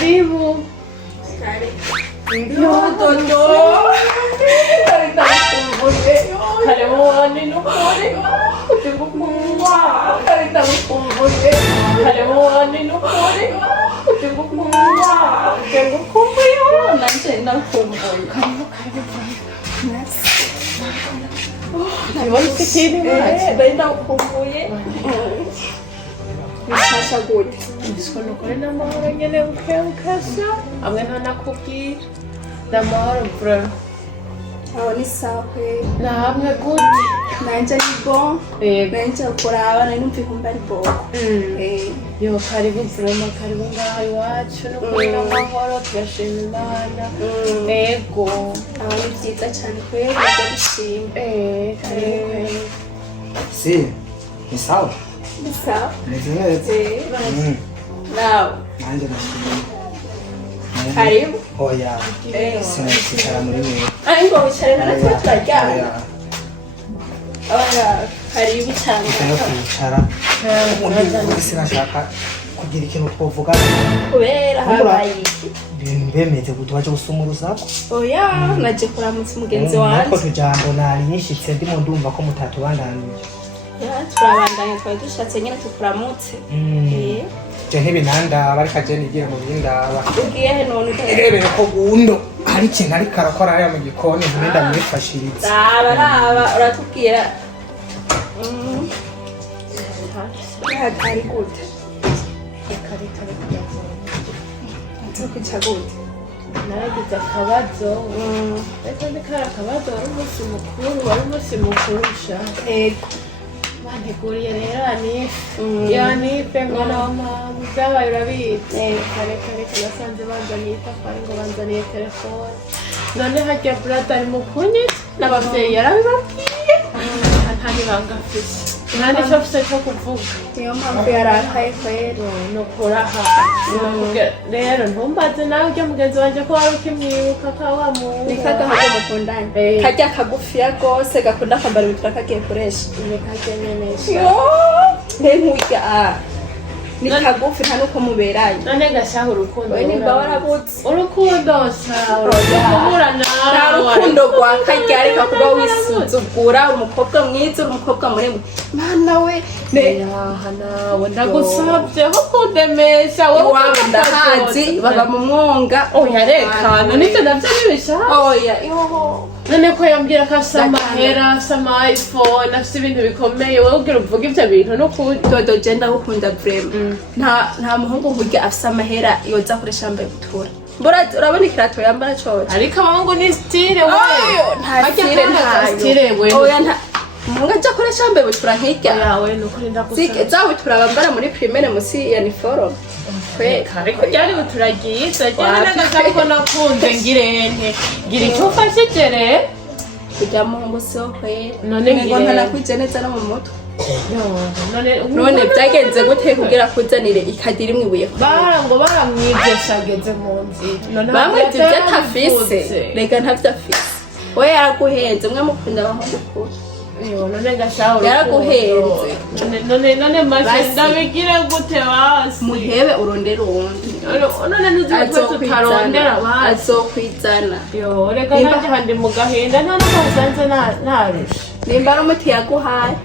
Karibu. Dodo. Karibu wani nukuri. Kuchikukumwa. Karibu wani nukuri. Kuchikukumwa. Kuchikukumwa. Nanje nakumbuye. Karibu. Karibu sikini mwaje. Nenda ukumbuye. Nishasha gute. Ndishkono kore namahoro nyene ukasha. Amwe ntanakubwira. Namahoro bro. Aho ni sawa Namwe gute. nanje ni bon nanje kuraba nari numvikumva ari bon Yo karibu vrema karibu ngaha iwacu no kuri namahoro turashima Imana. Ego. aho ni vyiza cane kweli ndabishima Karibu. Si, ni sawa? ni sawa Meze neza? nawe Nanje nashimye. karibu Oya, sinakikara muri mwe. ariko wicare natwe turaryama oya karibu cyane Nshaka kwicara. Ubundi sinashaka kugira ikintu twovuga. kubera habaye iki Ibintu bemeze gute waje gusuma urusaku? oya naje kuramutsa umugenzi wanje Nako tujambo nari nyishitse ndimo ndumva ko mutatubandanije. turabandanya twari dushatse nyine tukuramutse Je ntibinanda bari kaje nigiye mu bindaba. ugiye he none Irebere ko gundo hari ikintu ariko arakora hariya mu gikoni ntibenda mwifashiriza. raba uratubwira ari gute nzokwica gute Naragize akabazo. Ese ndikara akabazo wari umunsi mukuru sha. ego Banteguriye rero yanipe mwana wa mama byabaye urabizi. Kare nasanze banzaniye itafari ngo banzaniye telefone. None hajya brother ari mukunyita n'abavyeyi yarabibabwiye. Nta nibanga afise. Nta nicyo afise cyo kuvuga. niyo mpamvu yarakaye kweri No kuraha. Rero ntumbaze nawe ujya mugenzi wanje ko wari ukimwibuka ka wa muntu. ni kagahago mukundanye karya kagufiya gose gakunda kwambara ibitura kagiye kuresha nkurya ni kagufi nta nuko muberanye None gashaho urukundo. we nimba warabutse Urukundo urukumbura nta nawe. rukundo rwa karya ariko kuba wisuzugura umukobwa mwiza uri umukobwa muremure mana we Yaha nawe ndagusabye ko kundemesha wowe iwabo ndahazi baba mu mwonga oya rekana nivyo navyo nibishaka. oya yoho None ko yambwira ko afise amahera afise ama iPhone afise ibintu bikomeye wowe ugira uvuga ivyo bintu no kuri Dodo je ndagukunda vrema nta muhungu nkurya afise amahera yoza akoresha yambaye butura urabona ikirato yambara cose ariko abahungu ni style wewe nta style wewe oya nta umuhungu aja akoresha yambaye butura nkirya yawe nukuri ndagusabye za butura bambara muri primaire musi ya uniforme ariko ryari buturagiza cyane n'agasabo ko nakunze ngirente gira icyo ufashije rero kujya mu ngo sohwe None ngo ngire. ntanakwije neza no mu mutwe none none byagenze gute kugira kuzanire ikadiri imwe ibuye ngo baramwibye shageze mu nzira bamwe ibyo atafise rega ntavyo afise we yaraguhenze umwe mukunda abahungu kure none gashaho yaraguhenze none maze ndabigire gute basi muhebe urondera uwundi none ntuziko tutarondera basi azokwizana yo reka nanjye handi mu gahinda nta n'akasanze narusha nimba ari umuti yaguhaye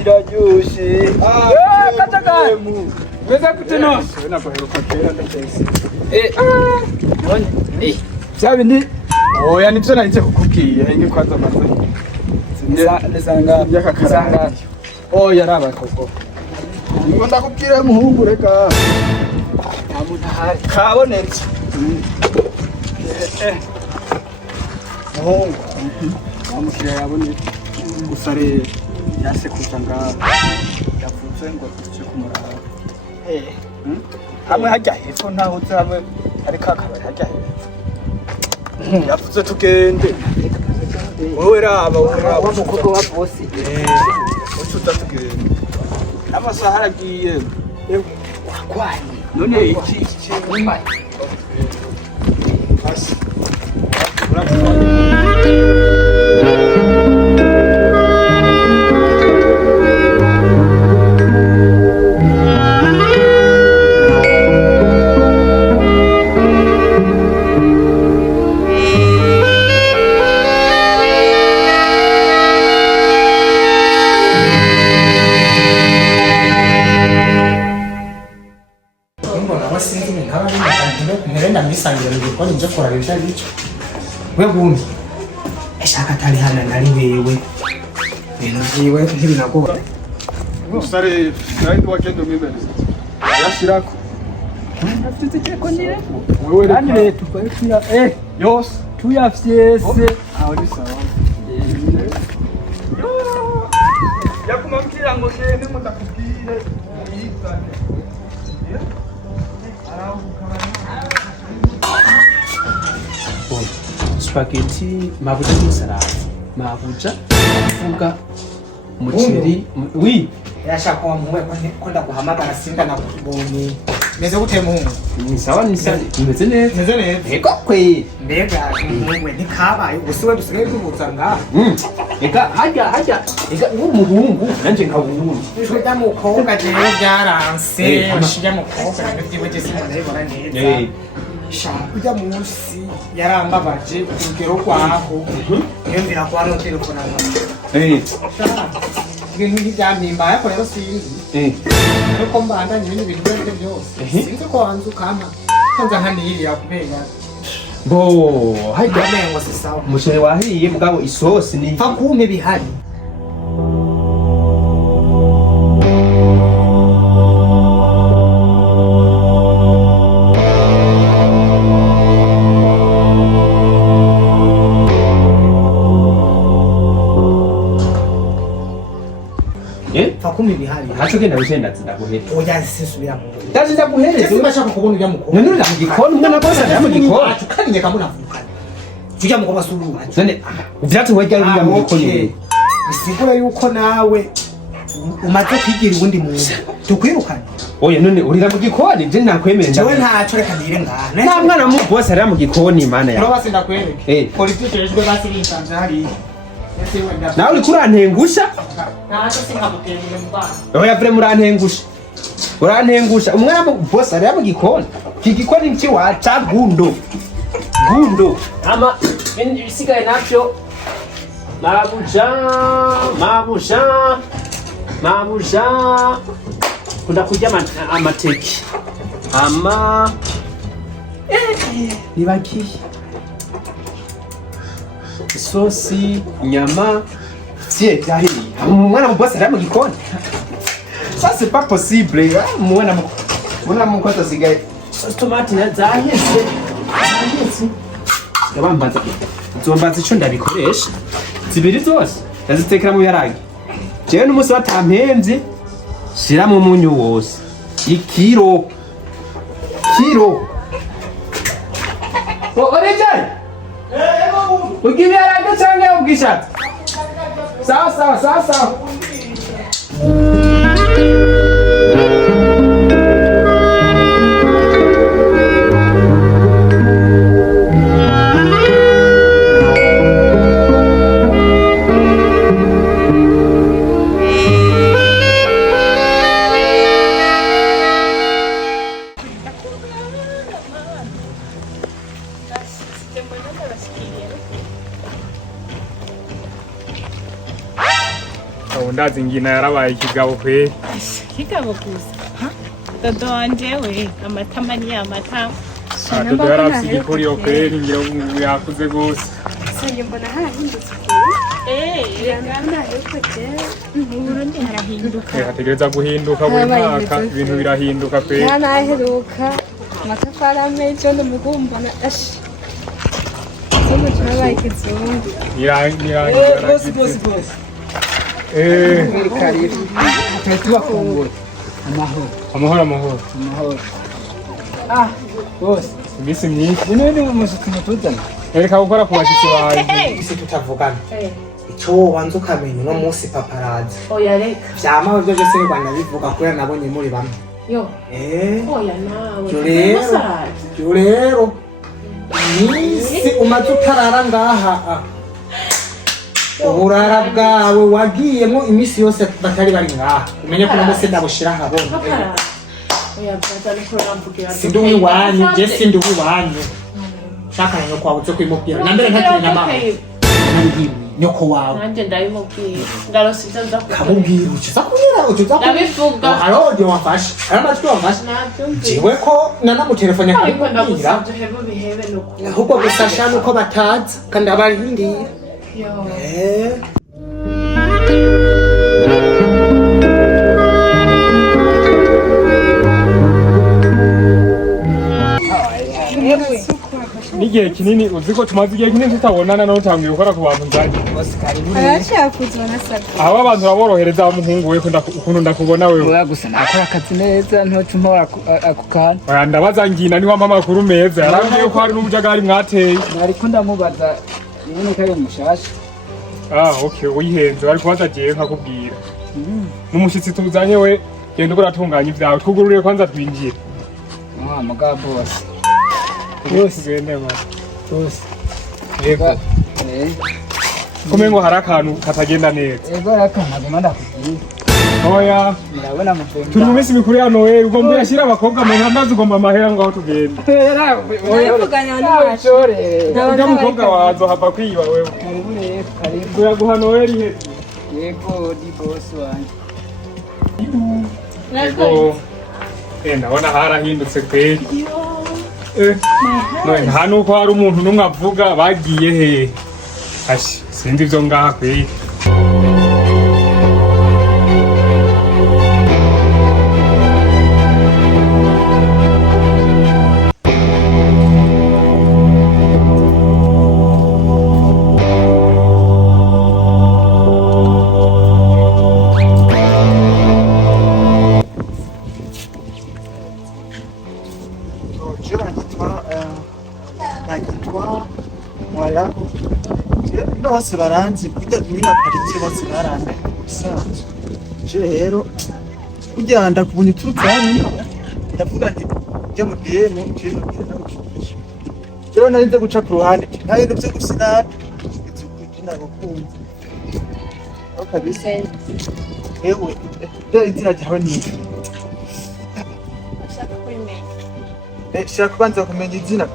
Iraryoshe. Kataga. Weza kuteno. Byabindi oya nivyo nahise kukubwiye ingi kwaza maze. Nesanga byakakaranga. Oya raba koko. Ngo ndakubwira muhungu reka. Kabonetse. Muhungu. Amukiriya yabonetse. Gusa rero yase kuza ngaho. Yavuze ngo tuje kumuraba. Hamwe hajya hepfo ntaho uzi hamwe ariko akabari hajya hepfo. Yavuze tugende. Wowe raba wa mukobwa wa bosi. Ucuta tugende. Amasaha aragiye. Wakwaye. None iki cyumba. Basi. mbona wasinzi ntaba n'imikandiro nterenda mwisangira ngikora nje kora bisha bico we gumbi eshaka tari hana nari wewe ibintu byiwe ntibinagora Musare naindi wagenda umimeze yashirako afite ko nire wewe kandi leta twakira yose tuyafyese aho ni sawa yakumambira ngo ngende mudakubwire yizane spaghetti mabuja n'umusaraba mabuja uvuga umuceri oui yashaka wa muwe ko ndaguhamagara sinda nakubonye meze gute muhungu ni sawa nimeze neza meze neza ego kwe mbega muhungu ntikabaye ubusiwe dusigaye tubuza ngaha ega hajya ega umuhungu nanje nkabungu ijwe ry'umukobwa jewe byaranse ashija mukobwa n'ibyo bigeze mu ndabibona neza ujya munsi yarambabaje urugero rwaho yumvira ko hano telefone ibintu nk'ibyampimbaya ko rero sinzi ariko mbandanye ibintu ibintu byose sinzi ko wanze ukampa kanza nkaniyirira kubera bo hajya amengo si sawa umuceri wahiye mugabo isosi ni pfa kumpe bihari fakumi bihari hacho genda wishenda ndaguhereza oya sisubira mu ndaje ndaguhereza ese bashaka kubona ujya mukobwa none uri mu gikoni umwana kose ari mu gikoni kandi kamuna vukana ujya mukobwa suru none uvyatsi wajya uri mu gikoni bisigura yuko nawe umaze kwigira ubundi muntu tukwirukanye oya none urira mu gikoni je nakwemera jewe ntaco reka nire ngana nta mwana mu boss ari mu gikoni mana ya basi ndakwereke politike yejwe basi bisanze hari nawe uri kurantengusha ntaco sinkamutengure mu bana oya vre urantengusha umwana mu boss ari mu gikoni iki gikoni nki waca gundo ama ibisigaye navyo mabuja kunda kurya amateke nibagiye isosi inyama sie byahiriye umwana mu boss ari mu gikoni ça c'est pas possible mwana mu kota sigaye tomate zaheze yabambaza nzombaza ico ndabikoresha zibiri zose ndazitekera mu yarage jewe n'umunsi batampemvye shiramo umunyu wose ikiro orejani ugira ibiharage canke ubwishatse sawa ndazi ngina yarabaye ikigabo kwe kigabo gusa dodo wanje we amatama ni amatama dodo yarafise igikuriyo kweri ngira ngo yakuze gose Sanje mbona harahindutse yangana yuko je mu Burundi harahinduka hategereza guhinduka buri mwaka ibintu birahinduka kweri yanaheruka amatafari amejo ndumugumbona ashi Somo turabaye kizungu boss karibu tuwa kongora amahoro boss imisi myinshi none umushitsi mutuzana ereka gukora ku bashitsi bawe isi tutavugana ico wanze ukamenya no munsi paparazi oya reka vyama byo byose Rwanda bivuga kubera nabonye muri bamwe yo oya nawe yo rero nisi umaze utarara ngaha uburara bwawe wagiyemo imisi yose batari bari ngaha umenye ko n'umunsi ndabushira habona oya brother niko ramvugira sindi uwanyu je sindi uwanyu shaka nyo kwa utse kwimubwira nambere ntakiri na mama nyoko wawe nanjye ndabimubwira ndarose ibyo nza kamubwira ukiza kunyura ukiza ndabivuga hari audio wafashe hari amajwi wafashe nabyumvise jewe ko nanamutelefone ariko akakubwira ndagusabye uhebe ubihebe nuko ahubwo gusa shana uko batazi kandi abarindira yo n'igihe kinini uzi ko tumaze igihe kinini tutabonana no utangiye gukora ku bantu nzanye arashakuzwa na sabwe abo abantu baborohereza umuhungu we ukuntu ndakubona wewe oya gusa nakora akazi neza ntoca umpora ako kantu oya ndabaza ngina niho amakuru meza yarambwiye ko hari n'ubujagari mwateye nariko ndamubaza nyene ko ari mushasha okay wihenze bari kubaza jewe nkakubwira n'umushitsi tuzanye we genda uratunganya ivyawe twugururiye kwanza twinjire mugabo bose bose gende ma bose yego Kumengo hari akantu katagenda neza ego rakamagema ndakubwira oya murabona muvemba turi mu minsi mikuru ya Noel ugomba yashira abakobwa mu ntandazi ugomba amahera ngo aho tugenda ndavuganya n'abacu ujya mukobwa wazo hava kwiba wewe karibu rero karibu turaguha Noel ihe yego di boss wanje yego ndabona harahindutse kweli nta nuko hari umuntu n'umwe avuga bagiye he ashi sinzi ibyo ngaha kweli bose baranzi mina parike bose baranzi usanzwe je rero kugira ndakubunye turutse hano ndavuga nti je mu DM je rero nari nze guca ku ruhande nta bintu byo gusinara izukina gukunze kabisa ewe rero inzira ryawe ni shaka kubanza kumenya izina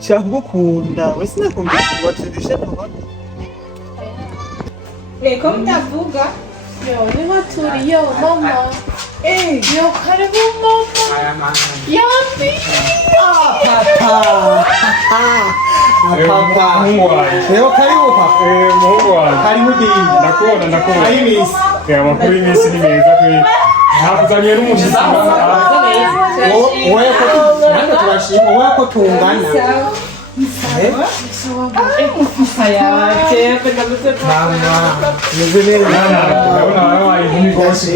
shaka kugukunda wese nakumvise watudisha ntabona reko mutavuga yo niho turi yo mama yo karibu mama yapi papa rero karibu papa muhungu wanjye karibu dini ndakubona ayimisi amakuru y'iminsi ni meza kweli ntakuzaniye n'umushyitsi wowe ko nange turashima wowe ko tungana yaje ndamutse mama meze neza ndabona wabaye inkumi rwose